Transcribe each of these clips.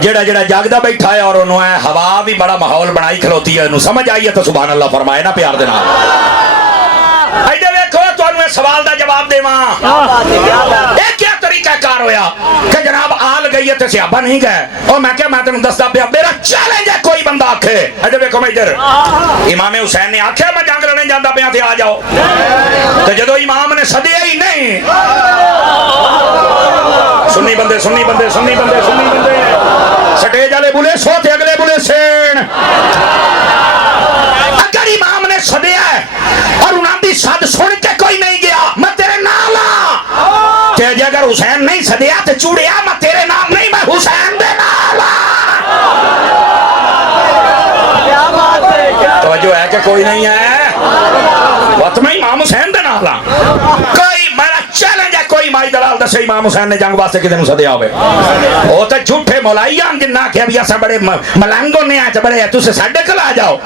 جڑا جڑا جاگدا بیٹھا ہے اور انہوں ہے ہوا بھی بڑا ماحول بنائی کھلوتی ہے، انہوں سمجھ آئی ہے تو سبحان اللہ فرمائے نا پیار دینا۔ ایڈے ویکھو تو انہوں سوال دا جواب دے ماں ایک کیا طریقہ کار ہویا کہ جناب آل گئی ہے تے صحابہ نہیں گئے، اور میں کیا میں تنوں دستا پیا میرا چیلنج ہے کوئی بندہ آکھے ایڈے ویکھو میں ادھر امام حسین نے آکھے میں جنگ لڑنے جاندا پیا تے آ جاؤ، تے جدو امام نے سدیا ہی نہیں، سنی بندے سنی بندے سنی بندے سنی بندے سٹیج والے بولے سو تے اگلے بولے سین، اگر امام نے سدیا ہے اور انہاں دی سد سن کے کوئی نہیں گیا میں تیرے نال ہاں، تے جے اگر حسین نہیں سدیا تے چوڑیا میں تیرے نال نہیں، میں حسین دے نال ہاں۔ توجہ ہے کہ کوئی نہیں ہے، وقت میں امام حسین دے نال ہاں، کوئی میرا چیلنج ہے کوئی مائی دلال دسے امام حسین نے جنگ واسطے کدے نوں سدیا ہوئے، وہ تے جھوٹے مولائیاں جنہ کہ ابھی اساں بڑے ملنگوں نے آج بڑے تسے ساڈے کول آ جاؤ،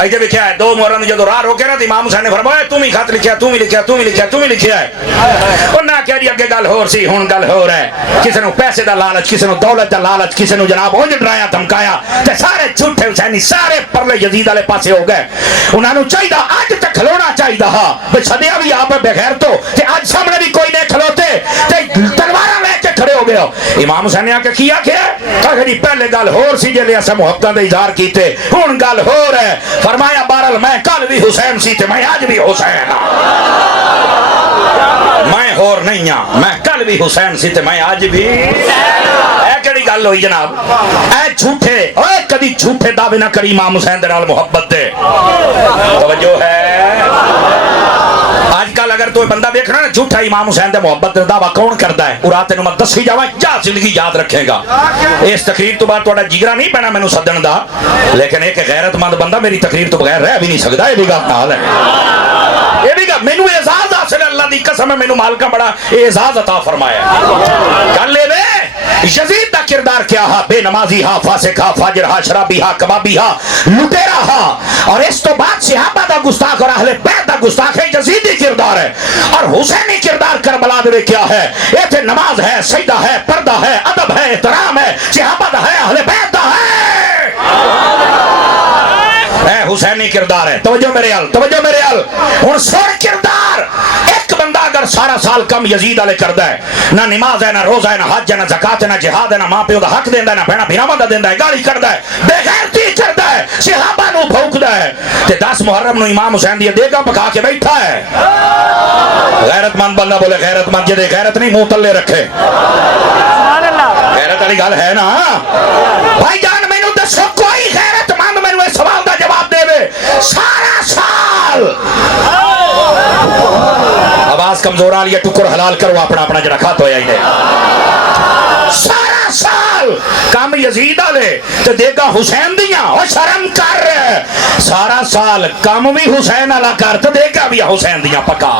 ایجے لکھیا ہے دو محرم جدو راہ روکے نا تے امام حسین نے فرمایا تم ہی خط لکھیا تم ہی لکھیا تم ہی لکھیا تم ہی لکھیا ہے، انہاں کہہ دی اگے گل ہور سی ہن گل ہور ہے، کسے نوں پیسے دا لالچ کسے نوں دولت دا لالچ کسے نوں جناب اونج ڈرایا دھمکایا تے سارے جھوٹے حسینی سارے پرلے یزید والے پاسے ہو گئے، انہاں نوں چاہیدا اج تے کھلونا چاہیدا ہاں بے سدیا بھی آپ بغیر تو تے اج سامنے بھی کوئی نہیں کھلوتے تے تلواراں لے کے کھڑے ہو گئے ہو۔ امام حسین نے آ کے کیا کہ جی پہلے گل ہور سی جے اساں محبتاں دے اظہار کیتے ہن گل ہور ہے، فرمایا بہرحال میں کل بھی حسین سی تے میں اج بھی حسین ہاں، میں ہور نہیں ہاں، میں کل بھی حسین سی تے میں اج بھی، اے کیڑی گل ہوئی جناب، اے جھوٹے اوے کدی جھوٹے دعوے نہ کری امام حسین دے نال محبت دے، توجہ ہے۔ آج کل اگر تو بندہ دیکھنا نا جھوٹا امام حسین دے محبت دے دعویٰ کون کردا ہے، اور رات نوں میں دسی جاواں جا زندگی یاد رکھے گا، اس تقریر تو بعد تہاڈا جگرا نہیں پینا مینوں سدن دا، لیکن ایک غیرت مند بندہ میری تقریر تو بغیر رہ بھی نہیں سکدا، یہ بھی گل حال ہے، یہ بھی گل مینوں اعزاز حاصل ہے، اللہ دی قسم ہے مینوں مالکاں بڑا اعزاز عطا فرمایا، گل اے وے یزید دا کردار کیا ہا، بے نمازی ہا، فاسق ہا، فاجر ہا، شرابی ہا، کبابی ہا، لٹیرا ہا، اور اس تو بعد صحابہ دا گستاخ اور اہل بیت دا گستاخ ہے، یزیدی کردار ہے، اور حسینی کردار کربلا دے کیا ہے، یہ تے نماز ہے، سجدہ ہے، پردہ ہے، ادب ہے، احترام ہے، صحابہ دا ہے، اہل بیت دا ہے، اے حسینی کردار ہے، توجہ میرے حال، توجہ میرے حال، ہن سر کردار ایک بندہ اگر سارا سال کم یزید والے کردا ہے، نہ نماز ہے، نہ روزہ ہے، نہ حج ہے، نہ زکات ہے، نہ جہاد ہے، نہ ماں پیو دا حق دیندا ہے، نہ بہنا بھراواں دا دیندا ہے، گالی کردا ہے، بے غیرتی کردا ہے، صحابہ نو بھونکدا ہے، تے 10 محرم نو امام حسین دی دیگا پکا کے بیٹھا ہے، غیرت مند بندہ بولے غیرت مند، جے غیرت نہیں منہ تلے رکھے، غیرت والی گل ہے نا بھائی جان، مینوں دسو کوئی غیرت مند مینوں اس سوال دا جواب دے وے سارا سال، آواز کمزور آ لیا ٹکر حلال کرو اپنا اپنا جڑا کھات ہویا ہی ہے، سارا سال کام یزید والے تے دیگا حسین دیاں، او شرم کر، سارا سال کام بھی حسین والا کر تے دیگا بھی حسین دیاں پکا۔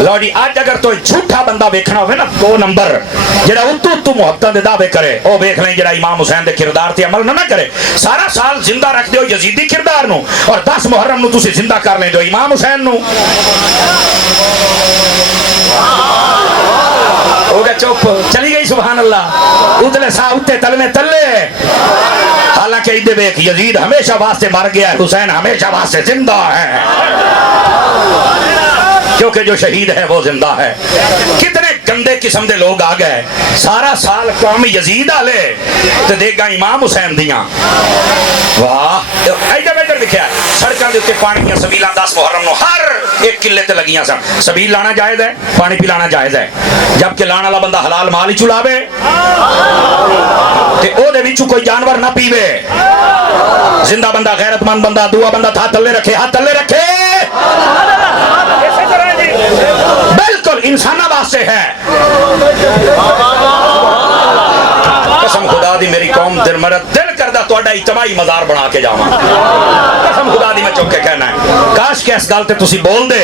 لو جی آج اگر تو جھوٹا بندہ ویکھنا ہوئے نا 2 نمبر جڑا اتو محبتاں دے دعوے کرے او ویکھ لیں جڑا امام حسین دے کردار تے عمل نہ کرے، سارا سال زندہ رکھ دیو یزیدی کردار نو، اور 10 محرم نو تسی زندہ کر لیں جو امام حسین نو، ہو گیا چپ، چلی گئی سبحان اللہ، اتلے سا اتے تلنے تلے، حالانکہ ادھے دیکھ یزید ہمیشہ واسطے مر گیا ہے، حسین ہمیشہ واسطے زندہ ہے، کیونکہ جو شہید ہے وہ زندہ ہے۔ کتنے گندے قسم دے لوگ آ گئے، سارا سال قوم یزید آلے تے دیکھا امام حسین دیاں، واہ ایجا بیٹر لکھیا ہے، سڑکاں دے اتے پانی دیاں سبیلاں 10 محرم نو ہر ایک قلے تے لگیاں سن، سبیل لانا جائز ہے، پانی پلانا جائز ہے، جبکہ لانا والا بندہ حلال مال ہی چلاوے تے او دے وچوں کوئی جانور نہ پیوے، زندہ بندہ غیرت مند بندہ دعا بندہ ہاتھ تلے رکھے، ہاتھ تلے رکھے، بالکل انسانہ واسطے ہے، قسم خدا دی میری قوم دل مرد دل کردہ توڑا اجتماعی مزار بنا کے جاواں، قسم خدا دی میں چک کے کہنا ہے، کاش کہ اس گل تے تسی بول دے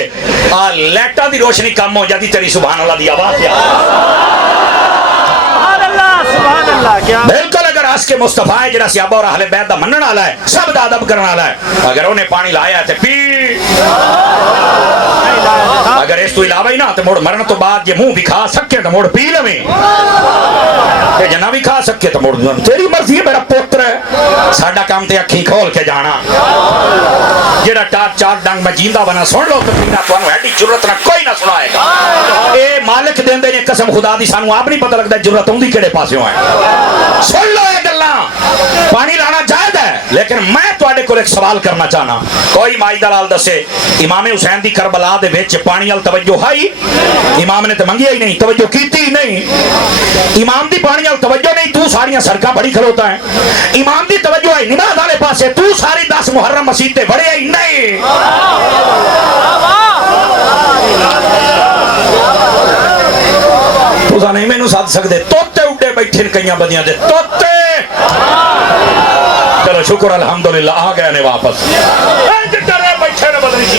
لیٹا دی روشنی کم ہو جاتی تیری سبحان اللہ دی آواز، بالکل اگر आश के मुस्तफा है जरा सियाबा और अहले बैत दा मनण वाला है, सब दा अदब करने वाला है। अगर उन्हें पानी लाया तो पी, अगर इस तो इलावा ही ना तो मुड़ मरण तो बाद जे मुंह भी खा सके तो मुड़ पी लवे, जे ना भी खा सके तो मुड़ तेरी मर्जी है। मेरा पुत्र है, साडा काम ते अखी खोल के जाना। जेड़ा चार डंग में जींदा बना सुन लो तो बिना तुहानू ऐडी जरूरत ना कोई ना सुनाएगा। ए मालिक देंदे ने कसम खुदा दी, सानू आप नहीं पता लगदा जरूरत आउंदी किहड़े पासों है। सुन लो ये गल्लां, पानी लाना जायज है, लेकिन मैं तुहाडे कोल एक सवाल करना चाहना। कोई माई दलाल दसे इमाम हुसैन दी करबला दे विच पानी अल तवज्जो है? इमाम ने तो मंगिया ही नहीं, तवज्जो कीती ही नहीं। इमाम दी पानी अल तवज्जो नहीं, तू सारियां सड़कां बड़ी खलोता है। इमाम दी तवज्जो है नमाज वाले पासे, तू सारी 10 मुहर्रम मस्जिद ते बड़े ही नहीं। तुसा नहीं मैनू सद सकदे, तोते उड्डे बैठे न कईयां बदियां दे तोते। चलो शुक्र अल्हम्दुलिल्लाह आ गए ने वापस। डरे बैठे ने बदली सी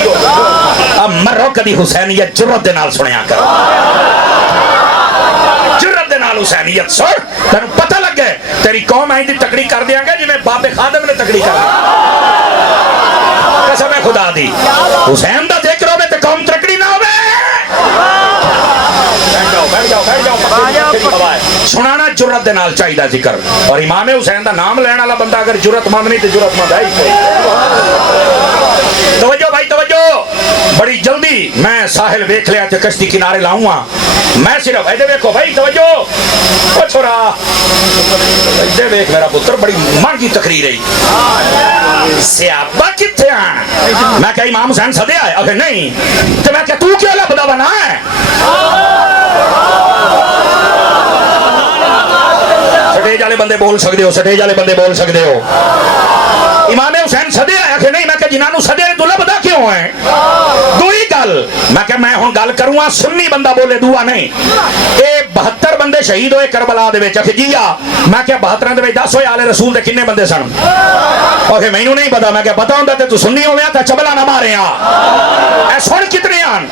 अब मरो कदी हुसैनियत जुर्रत दे नाल सुनिया कर, जुर्रत दे नाल हुसैनियत सुन, तेनू पता लगे तेरी कौम ऐ दी तकड़ी कर देंगे जिवें बाबे खादम ने तकड़ी कर दी। कसम है खुदा दी, हुसैन दा जिक्र होवे ते कौम तकड़ी ना होवे। बैठ जाओ। सुनाना जुर्रत दे नाल चाहिदा जिक्र, और इमाम हुसैन दा नाम लेने वाला बंदा अगर जुर्रतमंद नहीं तो जुर्रतमंद है ही। तवज्जो भाई तवज्जो, बड़ी जल्दी मैं साहिल वेख लिया ते कश्ती किनारे लाऊंगा। मैं सिर्फ ऐसे देखो भाई तवज्जो, ओ छोरा ऐसे वेख मेरा पुत्र, बड़ी महंगी तकरीर है। सियाबा किथे आ? मैं क्या इमाम हुसैन सदे आए? अगर नहीं तो मैं क्या तू क्यों लबदा बना है? सटेज वाले बंदे बोल सकते हो, सटेज वाले बंदे बोल सकते हो। इमाम हुसैन सदे आया कि नहीं? मैं क्या जिन्होंने सदे तू लबदा क्यों है? दूई गल मैं क्या मैं हुण गल करूंगा सुन्नी बंदा बोले दुआ नहीं। ए 72 बंदे शहीद होए करबला दे विच। जिया मैं क्या 72 दे विच 10 होए आले रसूल दे किन्ने बंदे सन? ओके मैनू नहीं पता, मैं क्या पता हुंदा ते तू सुन्नी होवे तां चबला ना मारेया। ए सुन कितने आन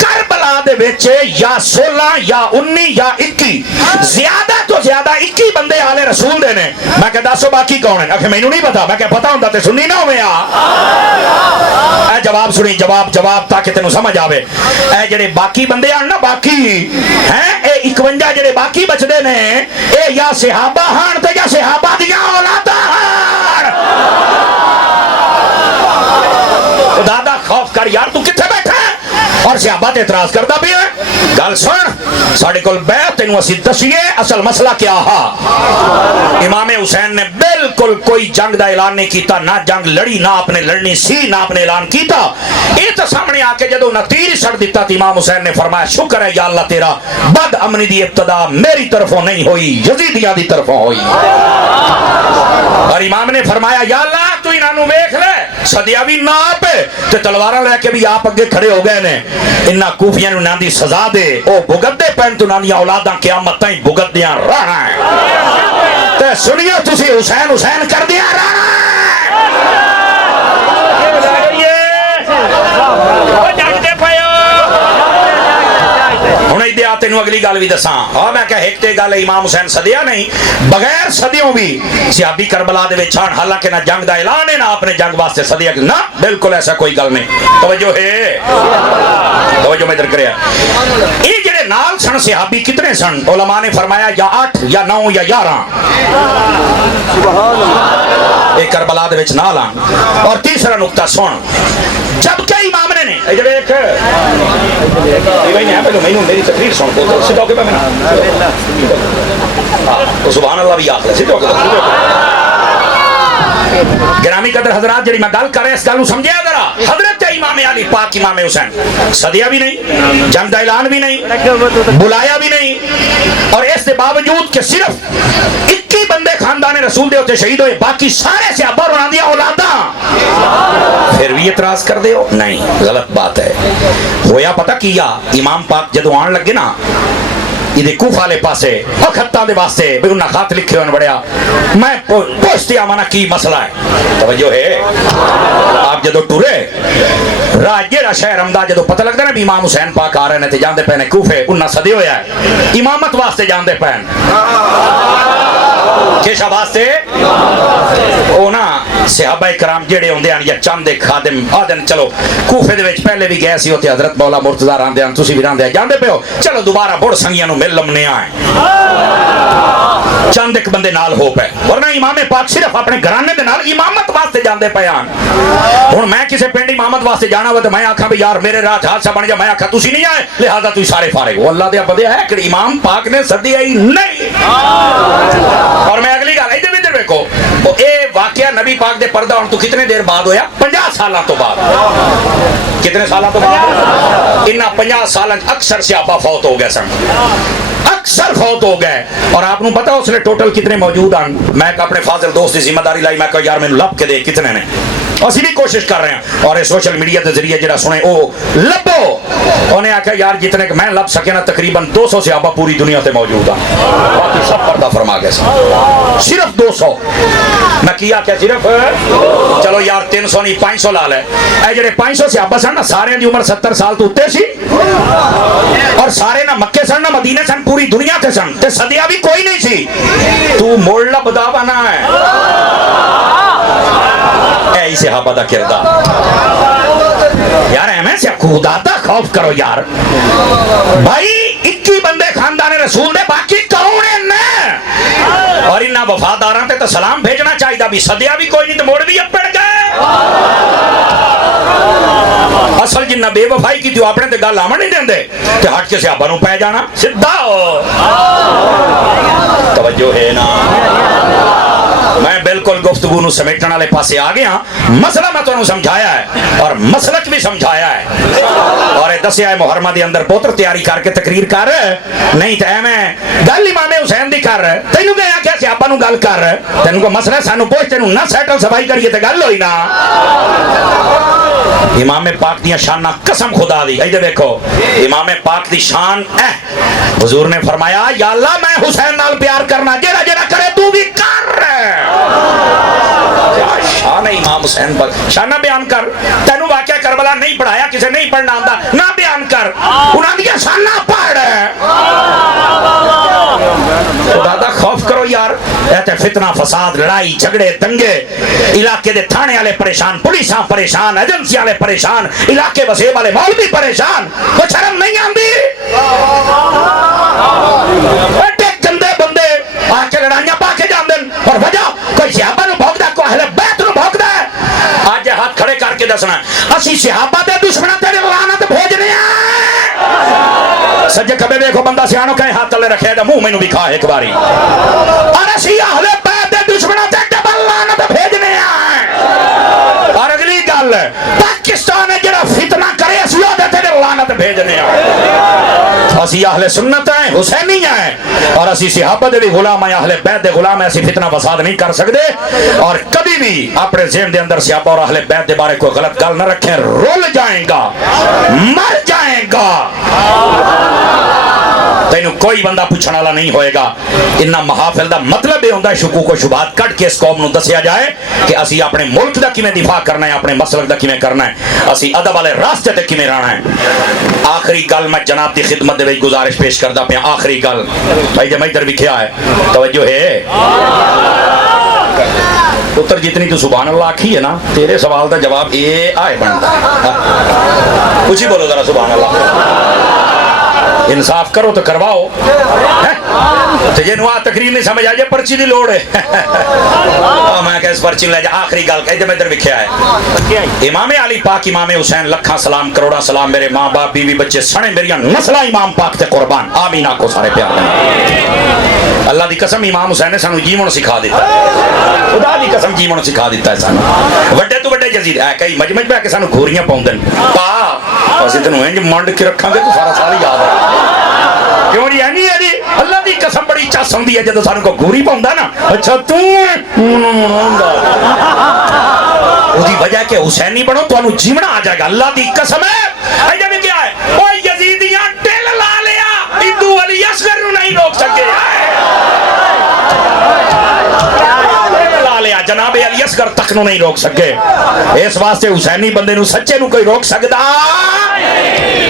करबला दे विच या 16 या 19 या 21, ज्यादा तो ज्यादा 21 बंदे आले रसूल दे ने। मैं क्या दसो बाकी कौन है? आखे मैनू नहीं पता, मैं क्या पता हुंदा ते सुन्नी ना होवे। जवाब सुनी, जवाब जवाब ताकि तेनू समझ आवे। ए जेड़े बाकी बंदे आन ना बाकी हैं, ए 51 जेड़े बाकी बचदे ने, ए या सहाबा हान ते या सहाबा दियां औलादां हान। खुदा दा खौफ कर यार, तू किथे बैठा है और सहाबा ते एतराज करदा पिया? गल सुन, साडे कोल बैठ तेनू असीं दसीए असल मसला क्या हा। इमाम हुसैन ने बिल्कुल कोई जंग दा ऐलान नहीं कीता, ना जंग लड़ी, ना आपने लड़नी सी, ना आपने ऐलान कीता। ये तो सामने आके जदों ना तीर सड़ दिता तो इमाम हुसैन ने फरमाया शुक्र है या अल्लाह तेरा, बद अमनी दी इब्तदा मेरी तरफों नहीं हुई, यजीदियां दी तरफों हुई। और इमाम ने फरमाया या अल्लाह तू इन्हां वेख ले, सदिया भी ना आप ते तलवारां लेके भी आप अगे खड़े हो गए ने, इन्हां कूफियां नूं ना दी सजा दे, ओ भुगतदे पैन तू ना दी औलादां क़यामत ताईं भुगतदियां रहना है। ते सुनियो तुसी हुसैन हुसैन कर दिया रहना है। तेनू अगली गल भी दसा। हाँ मैं क्या एक गल इमाम हुसैन सदिया नहीं, बगैर सदियों भी सियाबी करबला दे विच आन, हालांकि ना जंग दा ऐलान है ना आपने जंग वास्ते सदिया ना, बिल्कुल ऐसा कोई गल नहीं। तवज्जो है, तवज्जो मैं इधर करया। ये जेड़े नाल सन सहाबी कितने सन? उलमा ने फरमाया या 8 या 9 या 11 एक करबला दे विच नाल आन। और तीसरा नुक्ता सुन, जबकि इमाम ने इधर एक भाई ने पहले मैनू मेरी तकरीर सुन को सीधा होके मैं तो सुभान अल्लाह भी आखिर सीधा होके। गिरामी कदर हजरात जी मैं गल कर रहा इस गल समझे जरा। हजरत इमाम अली पाक इमाम हुसैन सदिया भी नहीं, जंग का ऐलान भी नहीं, बुलाया भी नहीं, और इसके बावजूद के सिर्फ 21 बंदे खानदान रसूल दे होते शहीद होए, बाकी सारे सहाबा और उन्हां दी औलादां। फिर भी इतराज कर दे हो? नहीं, गलत बात है। होया पता किया, इमाम पाक जदों आन लगे ना इधे कूफा वाले पासे और खत्ता दे वास्ते भी उन्हें खत लिखे हुए बड़िया, मैं पूछते आमाना की मसला है। तवज्जो है, आप जदों टुरे राजेड़ा शहर अमदा जदों पता लगता ना भी इमाम हुसैन पाक आ रहे ने जाते पे ने कूफे, उन्हें सदे होया इमामत वास्ते जाते पैन। किस वास्ते ਉਹ ਨਾ ਸਹਾਬਾ ਇਕਰਾਮ ਜਿਹੜੇ ਹੁੰਦੇ ਹਨ ਜਾਂ ਚੰਦ ਦੇ ਖਾਦਮ ਆਦਨ ਚਲੋ ਕੂਫੇ ਦੇ ਵਿੱਚ ਪਹਿਲੇ ਵੀ ਗਏ ਸੀ ਉੱਥੇ ਹਜ਼ਰਤ ਮੌਲਾ ਮੁਰਤਜ਼ਾ ਰਹਿੰਦੇ ਹਨ ਤੁਸੀਂ ਵੀ ਰਹਿੰਦੇ ਜਾਂਦੇ ਪਿਓ ਚਲੋ ਦੁਬਾਰਾ ਬੁੜ ਸੰਗੀਆਂ ਨੂੰ ਮਿਲ ਲਮਨੇ ਆਏ ਚੰਦ ਇੱਕ ਬੰਦੇ ਨਾਲ ਹੋ ਪਏ ਵਰਨਾ ਇਮਾਮੇ ਪਾਕ ਸਿਰਫ ਆਪਣੇ ਘਰਾਣੇ ਦੇ ਨਾਲ ਇਮਾਮਤ ਵਾਸਤੇ ਜਾਂਦੇ ਪਏ ਹਨ ਹੁਣ ਮੈਂ ਕਿਸੇ ਪਿੰਡ ਇਮਾਮਤ ਵਾਸਤੇ ਜਾਣਾ ਵਾ ਤੇ ਮੈਂ ਆਖਾਂ ਵੀ ਯਾਰ ਮੇਰੇ ਰਾਹ ਹਾਦਸਾ ਬਣ ਜਾ ਮੈਂ ਆਖਾਂ ਤੁਸੀਂ ਨਹੀਂ ਆਏ ਲਿਹਾਜ਼ਾ ਤੁਸੀਂ ਸਾਰੇ ਫਾਰਿਗ ਹੋ ਅੱਲਾਹ ਦੇ ਬੰਦੇ ਹੈ ਕਿ ਇਮਾਮ ਪਾਕ ਨੇ ਸੱਦਿਆ ਹੀ ਨਹੀਂ ਔਰ ਮੈਂ ਅਗਲੀ ਗੱਲ ਇੱਧਰ ਇੱਧਰ ਵੇਖੋ ਇਹ ਵਾਕਿਆ ਨਬੀ ਪਾਕ ਦੇ ਪਰਦਾ ਹੋਣ ਤੋਂ ਕਿਤਨੇ ਦੇਰ ਬਾਅਦ ਹੋਇਆ 50 ਸਾਲਾਂ ਤੋਂ ਬਾਅਦ कितने सालों तो बाद इन 50 साल अक्सर सहाबा फौत हो गए सन अक्सर फौत हो गए और आपको पता उसने टोटल कितने मौजूद हैं मैं अपने फाजिल दोस्त की जिम्मेदारी लाई मैं यार मैंने लभ के दे कितने ने ਅਸੀਂ भी कोशिश कर रहे हैं और सोशल मीडिया के जरिए जरा सुने ओ लभो उन्हें आख्या यार जितने मैं लभ सके ना तकरीबन 200 सहाबा पूरी दुनिया से मौजूद हैं बाकी सब पर्दा फरमा गए सिर्फ 200 मैं किया क्या सिर्फ चलो यार 300 नहीं 500 ला ले जेडे 500 सहाबा सन ना सारे की उम्र 70 साल तो उत्ते सी और सारे ना मक्के सन ना मदीने सन पूरी दुनिया से सन ते सदिया भी कोई नहीं सी तू मोड़ ला बदावा ना है सहाबा दा किरदार यार एम से खुदा दा खौफ करो यार भाई 21 बंदे खानदान रसूल दे बाकी कौन है ने और इन्ना वफादारां ते तो सलाम भेजना चाहिए भी सदिया भी कोई नहीं तो मोड़ भी अपड़ गए असल जिन्ना बेवफाई की अपने ते गल आवन नहीं देंदे ते हट के सहाबा नूं पै जाना सीधा तवज्जो है ना मैं बिल्कुल गुफ्तगू नूं समेटण वाले पासे आ गया मसला मैं तुहानूं समझाया है और मसलक भी समझाया है और दसिया है मुहर्रमा दे अंदर पुत्र तैयारी करके तकरीर कर नहीं तो एवें गल इमामे हुसैन दी कर तैनूं क्या आख्या सहाबा नूं गल कर तैनूं कोई मसला सानूं पुछ तैनूं ना सैटल सफाई करिए ते गल होई ना इमामे पाक दी शाना कसम खुदा दी इधर देखो इमामे पाक दी शान हुजूर ने फरमाया या अल्लाह मैं हुसैन नाल प्यार करना जेड़ा जेड़ा करे तू भी कर शान है इमाम हुसैन पर शाना बयान कर तेनू वाकया करबला नहीं पढ़ाया किसे नहीं पढ़ना आंदा ना बयान कर उन्हां दी शाना पढ़ खुदा दा खौफ करो यार ऐते फितना फसाद लड़ाई झगड़े दंगे इलाके दे थाने वाले परेशान पुलिसां परेशान एजेंसी वाले परेशान इलाके वसे वाले मौलवी परेशान वो शर्म नहीं आंदी एटे गंदे बंदे आके लड़ाइयां पा के जांदे और वजह कोई सहाबा नु भोगदा कोई अहले बैत नु भोगदा आज हाथ खड़े करके दसना असि सहाबा दे दुश्मनां तेरे लानत भेजने आ सज्जे खबे देखो बंदा सियाणो कहे हाथ तले रखे दा मुंह मैनू दिखा एक बारी और असि अहले बैत दे दुश्मनां ते डबल लानत भेजने आ और अगली गल पाकिस्तान ने जेड़ा फितना करे असि ओदे ते लानत भेजने आ असि अहले सुन्नत है हुसैनी है और असि सहाबा दे भी गुलाम है अहले बैत दे गुलाम है असि फितना फसाद नहीं कर सकते और कभी भी अपने ज़हन दे अंदर सहाबा और अहले बैत दे बारे कोई गलत गल न रखें रुल जाएगा मर जाएगा तेनू कोई बंदा पूछने वाला नहीं होएगा इन्ना महाफिल दा मतलब ये होंदा है शुकूक व शुबहात कट के इस कौम नूं दसिया जाए कि असी अपने मुल्क दा किवें दिफा करना है अपने मसलक दा किवें करना है असी अदब वाले रास्ते ते किवें रहना है आखिरी गल मैं जनाब दी खिदमत दे विच गुजारिश पेश करदा पिया आखिरी गल भाई जब इधर लिखिया है तवज्जो है पुत्र जितनी तू सुभान अल्लाह आखी है ना तेरे सवाल का जवाब ये आए बनता है कुछ ही बोलो जरा सुभान अल्लाह इंसाफ करो तो करवाओ तो जे नुआ तकरीर नहीं समझ आ जाए पर्ची की लोड़ है मैं कह इस पर्ची ले जा आखिरी गल इधर इधर लिखा है इमाम अली पाक इमाम हुसैन लखा सलाम करोड़ा सलाम मेरे माँ बाप बीवी बच्चे सने मेरिया नस्ल इमाम पाक ते कुर्बान आमीन आखो सारे प्यार अल्लाह दी कसम इमाम हुसैन ने सानू जीवन सिखा दिता खुदा दी कसम जीवन सिखा दिता है सानू वड्डे तो वड्डे जजीद है कई मजमज पे आके सानू घोरियां पाउंदे ने पा असि तैनू इंज मंड के रखांगे तो सारा साल याद रहे क्यों जी है नहीं है जी अल्लाह दी कसम बड़ी चस आउंदी है जदों सानू को घोरी पाउंदा ना अच्छा तू ओदी वजह के हुसैनी बनो तुहानू जीवना आ जाएगा अल्लाह दी कसम है ऐ भी क्या है ओए यजीदियां दिल ला लिया हिंदू अली असगर नू नहीं रोक सके जनाब अली گھر تک نو نہیں روک سکے اس واسطے حسینی بندے نو سچے نو کوئی روک سکدا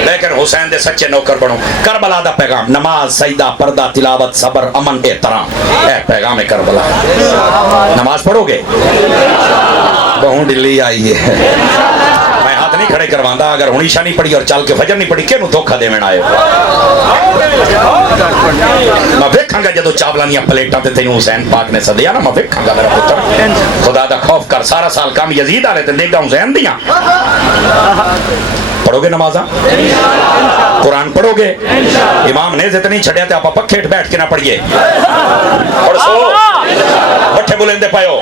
لیکن حسین دے سچے نوکر بنو کربلا دا پیغام نماز سجدہ پردہ تلاوت صبر امن احترام اے پیغام کربلا نماز پڑھو گے بہوں ڈلی آئی ہے میں ہاتھ نہیں کھڑے کرواندہ اگر ہنیشہ نہیں پڑھی اور چل کے فجر نہیں پڑھی کہ نو دھوکہ دے میں آئے میں ویکھاں گا جدو چاولانیاں پلیٹاں تے تینوں حسین پاک نے صدیا نا میں ویکھاں گا میرا پتر خدا دا خوف کر سارا سال کام یزید آ رہے تے دیکھ گا حسین دیاں پڑھو گے نمازاں قرآن پڑھو گے امام نے اتنی چھڑیا تے آپ پکھے بیٹھ کے نہ پڑھیے اور سو بٹھے بلندے پایو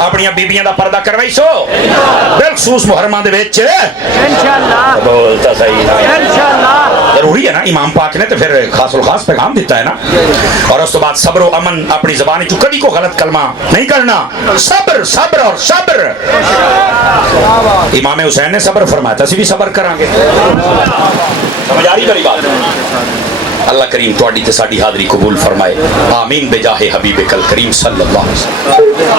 اپنی بیبیاں دا پردہ کروائی سو بالخصوص محرمہ دے وچ انشاءاللہ بولتا صحیح انشاءاللہ ضروری ہے نا امام پاک نے تو پھر خاص الخاص پیغام دیتا ہے نا اور اس تو بعد صبر و امن اپنی زبانی چ کبھی کو غلط کلمہ نہیں کرنا صبر صبر اور صبر امام حسین نے صبر فرمایا تھا اسی بھی صبر کریں گے سمجھ آ رہی میری بات اللہ کریم تواڈی تے ساڈی حاضری قبول فرمائے آمین بجاہ حبیب کل کریم صلی اللہ علیہ وسلم